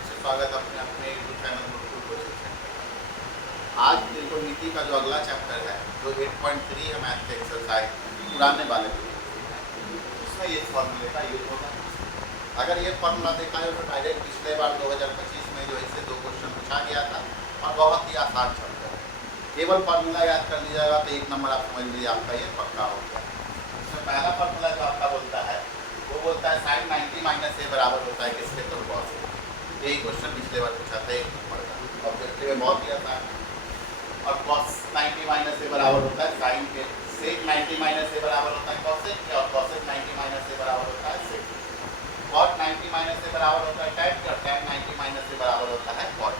फिर से स्वागत अपने अपने YouTube channel Gurukul coaching centre. आज त्रिकोणमिति का जो अगला चैप्टर है, जो 8.3 है मैथ के एक्सरसाइज पुराने वाले में, उसमें ये फॉर्मूले का यूज होगा। अगर ये फॉर्मूला देखा है तो डायरेक्ट पिछले बार 2025 में जो इससे 2 क्वेश्चन पूछा गया था और बहुत ही आसान चैप्टर है। केवल फॉर्मूला याद कर लीजिएगा तो 1 नंबर आप समझ लीजिए आपका ये पक्का हो गया। इसमें पहला फॉर्मूला जो आपका बोलता है वो बोलता है sin 90 माइनस ए बराबर होता है किसके, तो cos ए। यही क्वेश्चन पिछले बार पूछा था 1 नंबर का, ऑब्जेक्टिव में बहुत ही आसान है। और cos 90 माइनस ए बराबर होता है sin के, sec 90 माइनस ए बराबर होता है cosec के, और cosec 90 माइनस ए बराबर होता है sec। cot 90 माइनस ए बराबर होता है tan के, और tan 90 माइनस ए बराबर होता है cot।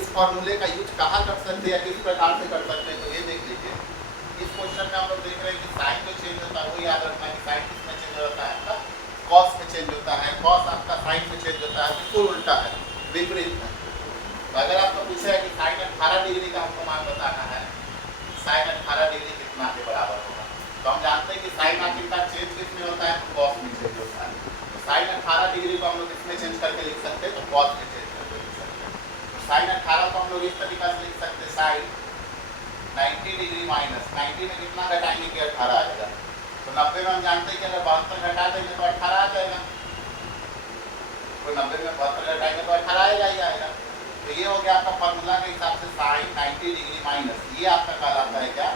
इस फॉर्मूले का यूज कहाँ कर सकते हैं या किस प्रकार से कर सकते हैं, तो ये देख लीजिए। इस क्वेश्चन में हम लोग देख रहे हैं कि साइन जो चेंज होता है वो याद रखना है कि साइन किसमें चेंज होता है, आपका कॉस में चेंज होता है। कॉस आपका साइन में चेंज होता है, बिल्कुल उल्टा है, विपरीत है। तो अगर आपको पूछा है कि साइन 18 डिग्री का हमको मान बताना है, साइन 18 डिग्री कितना के बराबर होगा, तो हम जानते हैं कि साइन आखिर का चेंज किसमें होता है, तो कॉस में चेंज होता है। तो साइन 18 डिग्री को हम लोग किसमें चेंज करके लिख सकते हैं, तो कॉस में चेंज करके लिख सकते हैं। तो साइन 18 को हम लोग इस तरीका से लिख सकते हैं, साइन 90 डिग्री माइनस 90 में कितना घटाएंगे कि 18 आएगा। तो 90 में हम जानते हैं कि अगर 72 घटा देंगे तो 18 आ जाएगा। तो 90 में 72 घटाएंगे तो 18 आएगा ही आएगा। तो ये हो गया आपका फॉर्मूला के हिसाब से साइन 90 डिग्री माइनस, ये आपका कहलाता है क्या,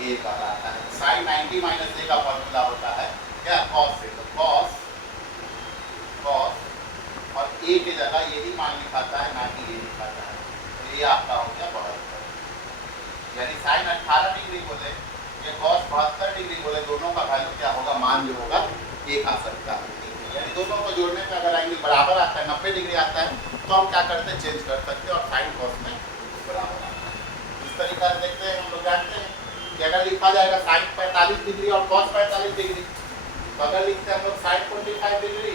ए कहलाता है। साइन 90 माइनस ए का फॉर्मूला होता है क्या, कॉस से। तो कॉस और ए की जगह यही मान लिखाता है, ना कि ये लिखाता है। तो ये आपका हो गया 72, यानी साइन 18 डिग्री बोले या कॉस 72 डिग्री बोले, दोनों का वैल्यू क्या होगा, मान जो होगा एक आ सकता है। यानी दोनों को जोड़ने पे अगर एंगल बराबर आता है, 90 डिग्री आता है, तो हम क्या करते हैं, चेंज कर सकते हैं और साइन कॉस में बराबर आता है। इस तरीका से देखते हैं, हम लोग जानते हैं कि अगर लिखा जाएगा साइन 45 डिग्री और कॉस 45 डिग्री, तो अगर लिखते हैं हम लोग साइन 45 डिग्री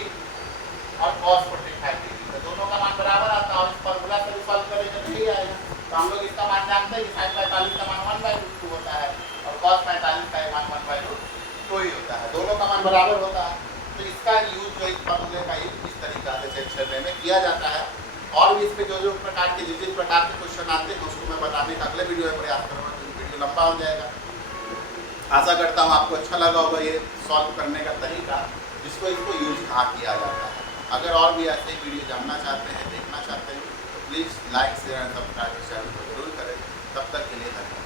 और कॉस 45 डिग्री, तो दोनों का मान बराबर आता है। और इस फॉर्मूला से भी सॉल्व करेंगे तो यही आएगा। तो हम लोग इसका मान जानते हैं कि साइन 45 का मान 1/√2 होता है और cos 45 का मान 1/2 ही होता है, दोनों का मान बराबर होता है। तो इसका यूज जो इस फॉर्मूले का यूज इस तरीका से चेंज करने में किया जाता है। और भी इस पे जो प्रकार के जिस प्रकार के क्वेश्चन आते हैं उसको मैं बताने का अगले वीडियो में प्रयास करूँगा, तो वीडियो लंबा हो जाएगा। आशा करता हूँ आपको अच्छा लगा होगा ये सॉल्व करने का तरीका, इसको यूज कहाँ किया जाता है। अगर और भी ऐसे वीडियो जानना चाहते हैं, देखना चाहते हैं, तो please like share and subscribe channel को जरूर करें। तब तक के लिए धन्यवाद।